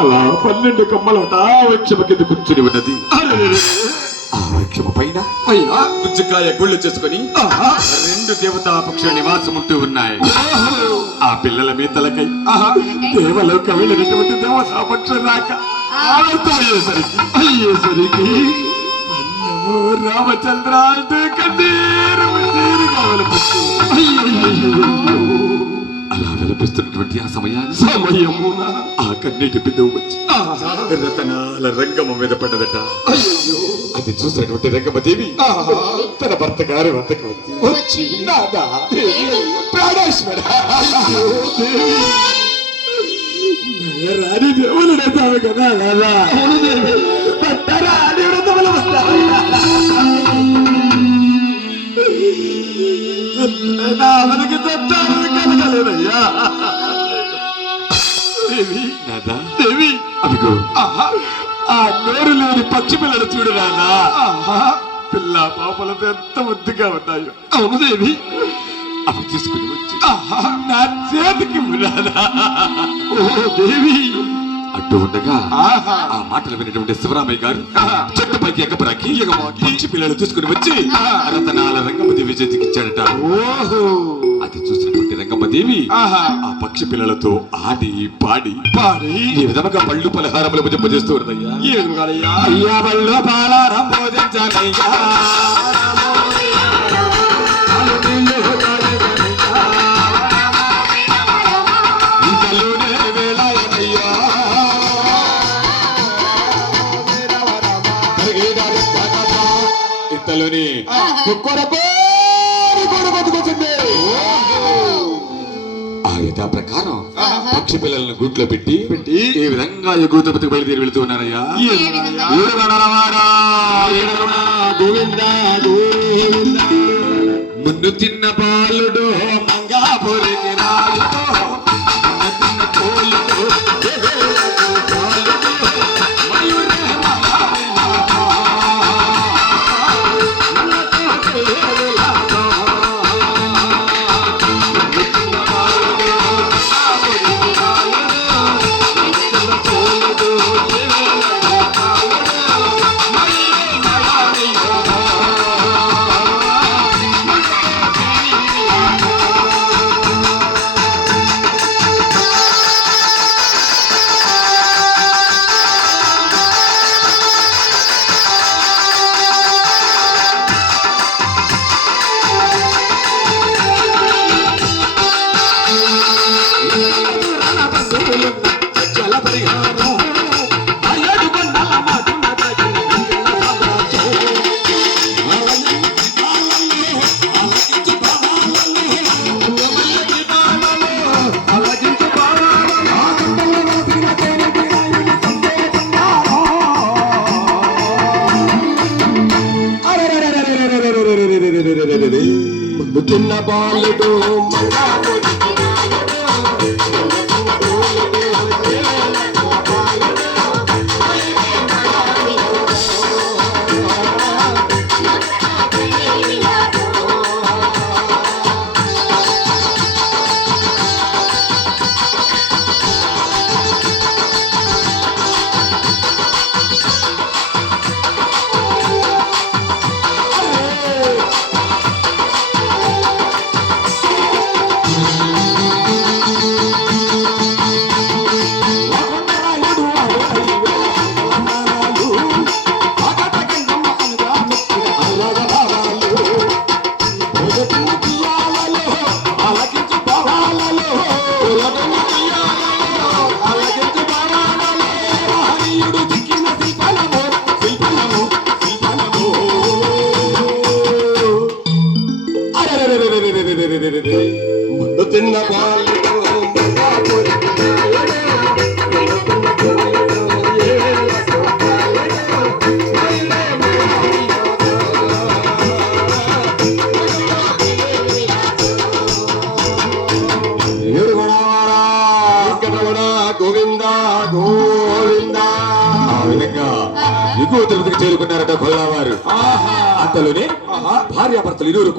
అలా 12 కమ్మలట వృక్షము కింద కూర్చుని ఉన్నది. ఆ వృక్షము పైన పుచ్చకాయ గుళ్ళు చేసుకుని 2 దేవతా పక్షుల నివాసం ఉంటూ ఉన్నాయి. ఆ పిల్లల మీ తలకై దేవలోక వెళ్ళినటువంటి దేవతా పక్షులు రాక అయ్యేసరికి రామచంద్ర అంటే కన్నీరు అలా విలపిస్తున్నటువంటి ఆ సమయమున ఆ కన్నీటి బిందువు వచ్చి రతనాల రంగము మీద పడ్డదట. అది చూసినటువంటి రంగమదేవి తన భర్త గారి వద్దకు వచ్చి రాణి దేవుడు నేతావు కదా రాణి వ్రతములు మనకి తట్టారు కలగలేదయ్యా. దేవి అదిగో ఆ నోరు లేని పక్షి పిల్లలు చూడు రాదా. పిల్ల పాపలతో ఎంత ముద్దుగా ఉన్నాయో. అవును దేవి, అవి తీసుకుని వచ్చి నా చేతికి రాదా. ఓ దేవి అడ్డు ఉండగా ఆ మాటలు వినేటువంటి శివరామయ్య గారు చెట్టు పైకి ఎక్కపరాకి పక్షి పిల్లలు తీసుకుని వచ్చి రతనాల రంగమ్మదేవి చేతికి ఇచ్చాడట. ఓహో, అది చూసినటువంటి రంగమ్మదేవి ఆ పక్షి పిల్లలతో ఆడి పాడి ఈ విధముగా పళ్ళు పలహారములు భుజింపజేస్తూ ఉన్నదయ్యా. ఈ విధముగా అయ్యా పళ్ళు పలహారం భోజించాలయ్యా. ఆ యథా ప్రకారం పక్షి పిల్లలను గూట్లో పెట్టి ఈ విధంగా ఎగురుతపతికి బయలుదేరి వెళుతూ ఉన్నారయ్యా. ముందు తిన్న బాలుడు మంగాపురికి చిన్న బాలుడు ముందు తిన్న గోవింద గోవింద ఆ విధంగా దిగువ తిరుపతికి చేరుకున్నారట కొల్లవారు. అంతలోనే భార్యాభర్తలు ఇరువురు